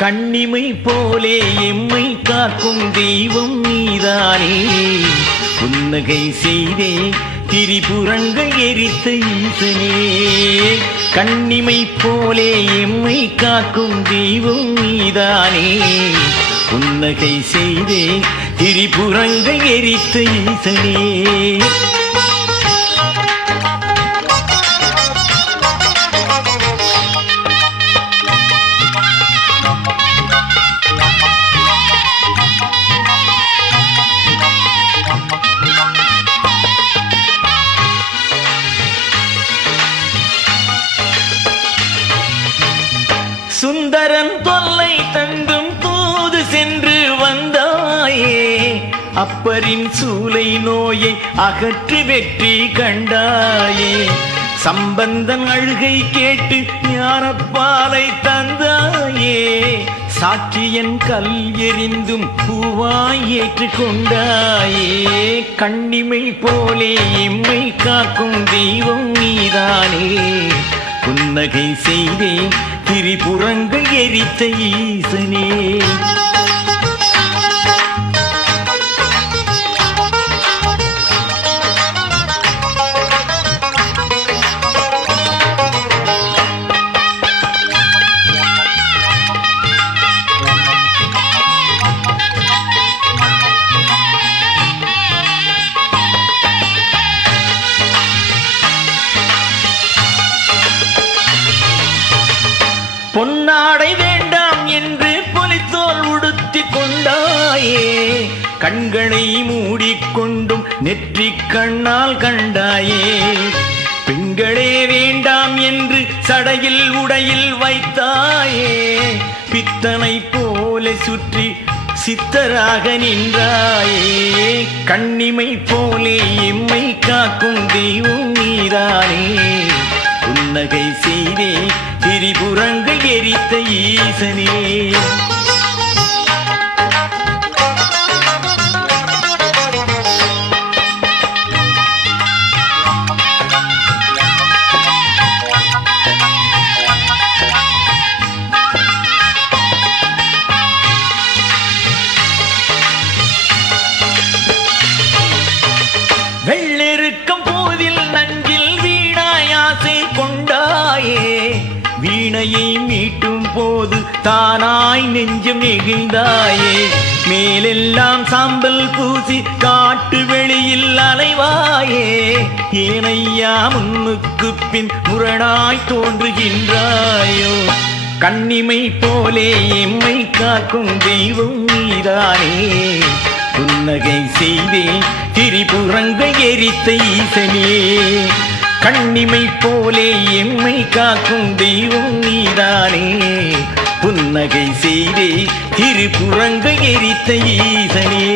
கண்ணிமை போலே எம்மை காக்கும் தெய்வம் நீதானே. புன்னகை செய்தே திரிபுரங்கள் எரித்த ஈசனே. கண்ணிமை போலே எம்மை காக்கும் தெய்வம் நீதானே. புன்னகை செய்தே திரிபுரங்கள் எரித்த ஈசனே. சுந்தரன் தொல்லை தந்தும் தூது சென்று வந்தாயே. அப்பரின் சூலை நோயை அகற்றி வெற்றி கண்டாயே. சம்பந்தன் அழுகை கேட்டு ஞானப்பாலை தந்தாயே. சாட்சியன் கல் எறிந்தும் பூவாய் ஏற்று கொண்டாயே. கண்ணிமை போலே எம்மை காக்கும் தெய்வம் நீதானே. புன்னகை செய்தே திரிபுரங்கள் எரித்த ஈசனே. பொன்னாடை வேண்டாம் என்று புலித்தோல் உடுத்தி கொண்டாயே. கண்களை மூடிக்கொண்டும் நெற்றி கண்ணால் கண்டாயே. பெண்களே வேண்டாம் என்று சடையில் உடையில் வைத்தாயே. பித்தனை போல சுற்றி சித்தராக நின்றாயே. கண்ணிமை போலே எம்மை காக்கும் தெய்வம் நீதானே. புன்னகை செய்தே திரிபுரங்கள் எரித்த ஈசனே. வெள்ளெருக்கம் போதில் நஞ்சில் வீணாய் ஆசை கொண்டாயே. வீணையை மீட்டும் போது தானாய் நெஞ்சம் நெகிழ்ந்தாயே. மேலெல்லாம் சாம்பல் பூசி காட்டு வெளியில் அலைவாயே. ஏனையா முன்னுக்கு பின் முரணாய் தோன்றுகின்றாயோ. கண்ணிமை போலே எம்மை காக்கும் தெய்வம் நீதானே. புன்னகை செய்தே திரிபுரங்கள் எரித்த ஈசனே. கண்ணிமை போலே எம்மை காக்கும் தெய்வம் நீதானே. புன்னகை செய்தே திரிபுரங்கள் எரித்த ஈசனே.